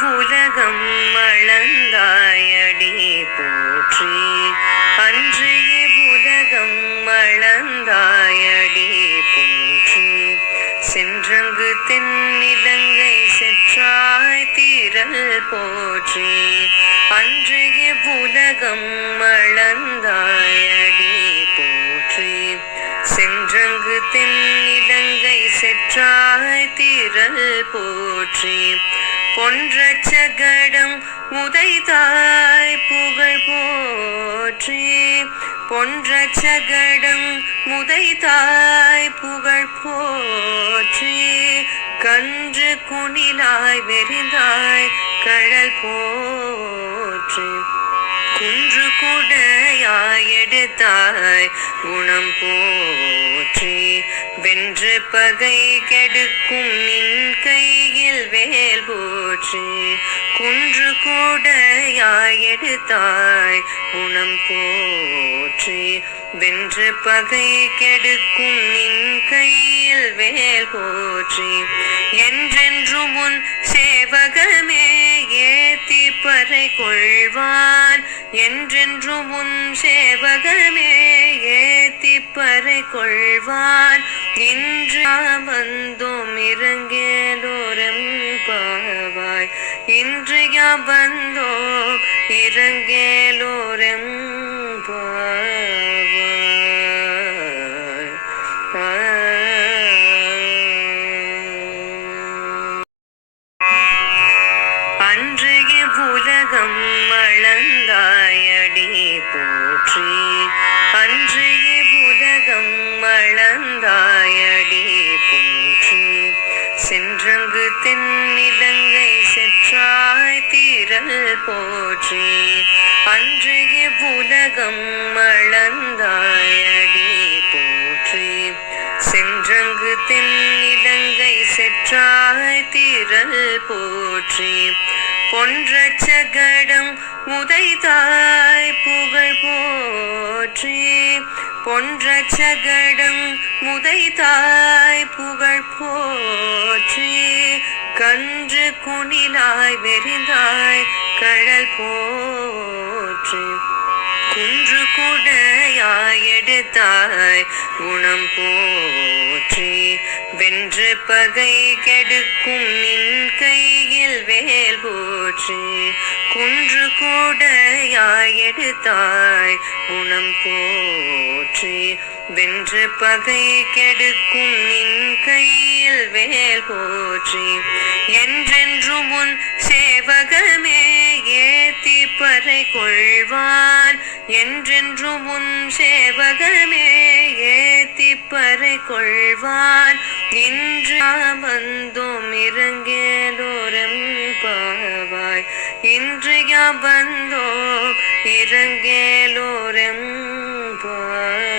இவ்வுலகம் அளந்தாயடி போற்றி. அன்று இவ்வுலகம் அளந்தாயடி போற்றி. சென்றங்கு தென்னிலங்கை செற்றாய் தீரல் போற்றி. அன்று இவ்வுலகம் அளந்தாயடி போற்றி. சென்றங்கு தென்னிலங்கை செற்றாய் தீரல் போற்றி. பொன்றச்சகடம் உதைத்தாய் புகழ் போற்றி. பொன்றச்சகடம் உதைத்தாய் புகழ் போற்றி. கன்று குணிலாய் வெறிந்தாய் கடல் போற்றி. குன்று குடையாய் எடுத்தாய் குணம் போற்றி. வென்று பகை கெடுக்கும் நின் கையில் வேல் போற்றி. குன்று குடையாய் எடுத்தாய் குணம் போற்றி. வென்று பகை கெடுக்கும் நின் கையில் வேல் போற்றி. என்றென்றும் உன் சேவகமே ஏத்தி பறை கொள்வான். என்றென்றும் உன் சேவகமே ஏத்தி பறை கொள்வான். இன்று வந்தோம் இறங்கேலோரம் பாவாய். இன்று வந்தோம் இறங்கேலோரம் பாவாய். அன்று இவ்வுலகம் அளந்தாயடி போற்றி. அன்று இவ்வுலகம் அளந்தாயடி போற்றி. சென்றங்கு தென்னிலங்கை செற்றாய் தீரல் போற்றி. அன்று இவ்வுலகம் அளந்தாயடி போற்றி. சென்றங்கு தென்னிலங்கை செற்றாய் தீரல் போற்றி. பொன்றச்சகடம் உதைத்தாய் புகழ் போற்றி. பொன்றச்சகடம் உதைத்தாய் புகழ் போற்றி. கன்று குணிலாய் வெறிந்தாய் கடல் போற்றி. குன்று குடையாய் எடுத்தாய் குணம் போற்றி. வென்று பகை கெடுக்கும் நின் கையில் வேல் போற்றி. குன்று குடையாய் எடுத்தாய் குணம் போற்றி. வென்று பகை கெடுக்கும் நின் கையில் வேல் போற்றி. என்றென்றும் உன் சேவகமே ஏத்தி பறை கொள்வான். என்றென்றும் உன் சேவகமே ஏத்தி பறை கொள்வான். இன்று வந்தோம் இறங்கேலோரம் பாவாய். இன்று வந்தோம் இறங்கேலோரம் பாவாய்.